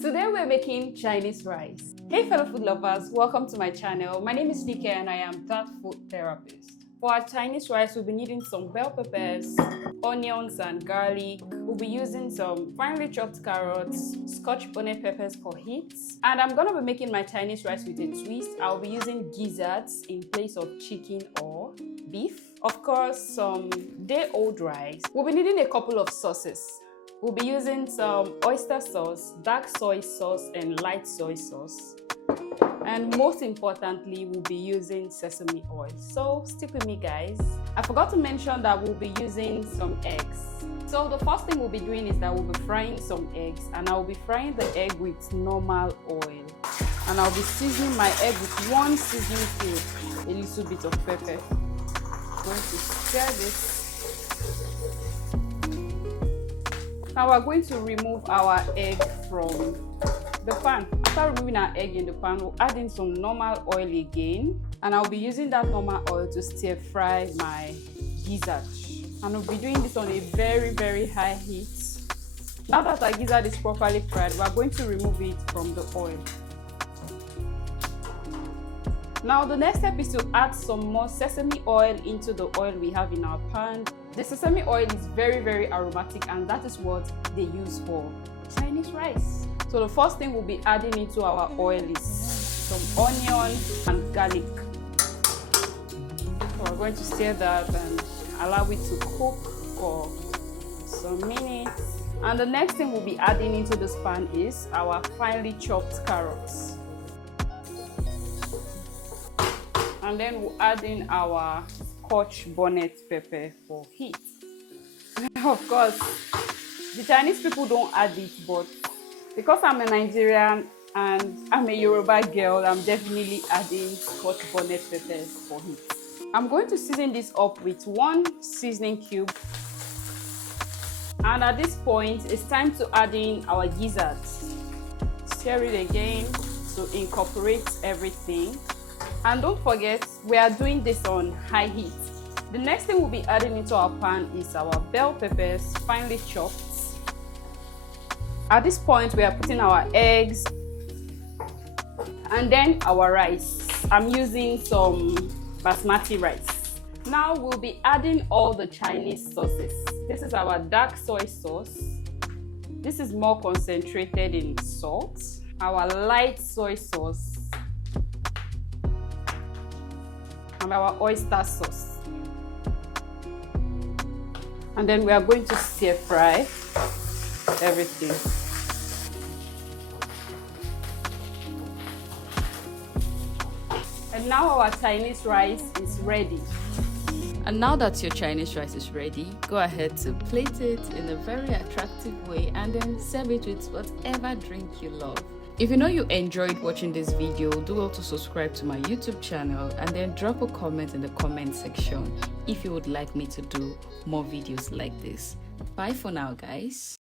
Today we're making Chinese rice. Hey fellow food lovers, welcome to my channel. My name is Nike and I am that food therapist. For our Chinese rice, we'll be needing some bell peppers, onions and garlic. We'll be using some finely chopped carrots, scotch bonnet peppers for heat. And I'm gonna be making my Chinese rice with a twist. I'll be using gizzards in place of chicken or beef. Of course, some day-old rice. We'll be needing a couple of sauces. We'll be using some oyster sauce, dark soy sauce, and light soy sauce. And most importantly, we'll be using sesame oil. So stick with me, guys. I forgot to mention that we'll be using some eggs. So the first thing we'll be doing is that we'll be frying some eggs, and I'll be frying the egg with normal oil. And I'll be seasoning my egg with one seasoning cube, a little bit of pepper. I'm going to stir this. Now we're going to remove our egg from the pan. After removing our egg in the pan, we'll add in some normal oil again. And I'll be using that normal oil to stir fry my gizzard. And I'll be doing this on a very high heat. Now that our gizzard is properly fried, we're going to remove it from the oil. Now the next step is to add some more sesame oil into the oil we have in our pan. The sesame oil is very aromatic, and that is what they use for Chinese rice. So the first thing we'll be adding into our oil is some onion and garlic. So we're going to stir that and allow it to cook for some minutes. And the next thing we'll be adding into this pan is our finely chopped carrots. And then we'll add in our scotch bonnet pepper for heat. Of course, the Chinese people don't add it, but because I'm a Nigerian and I'm a Yoruba girl, I'm definitely adding scotch bonnet peppers for heat. I'm going to season this up with one seasoning cube. And at this point, it's time to add in our gizzards. Stir it again to incorporate everything. And don't forget, we are doing this on high heat. The next thing we'll be adding into our pan is our bell peppers, finely chopped. At this point, we are putting our eggs and then our rice. I'm using some basmati rice. Now we'll be adding all the Chinese sauces. This is our dark soy sauce. This is more concentrated in salt. Our light soy sauce. And our oyster sauce. And then we are going to stir fry everything. And now our Chinese rice is ready. And now that your Chinese rice is ready, go ahead to plate it in a very attractive way and then serve it with whatever drink you love. If you know you enjoyed watching this video, do well to subscribe to my YouTube channel and then drop a comment in the comment section if you would like me to do more videos like this. Bye for now, guys.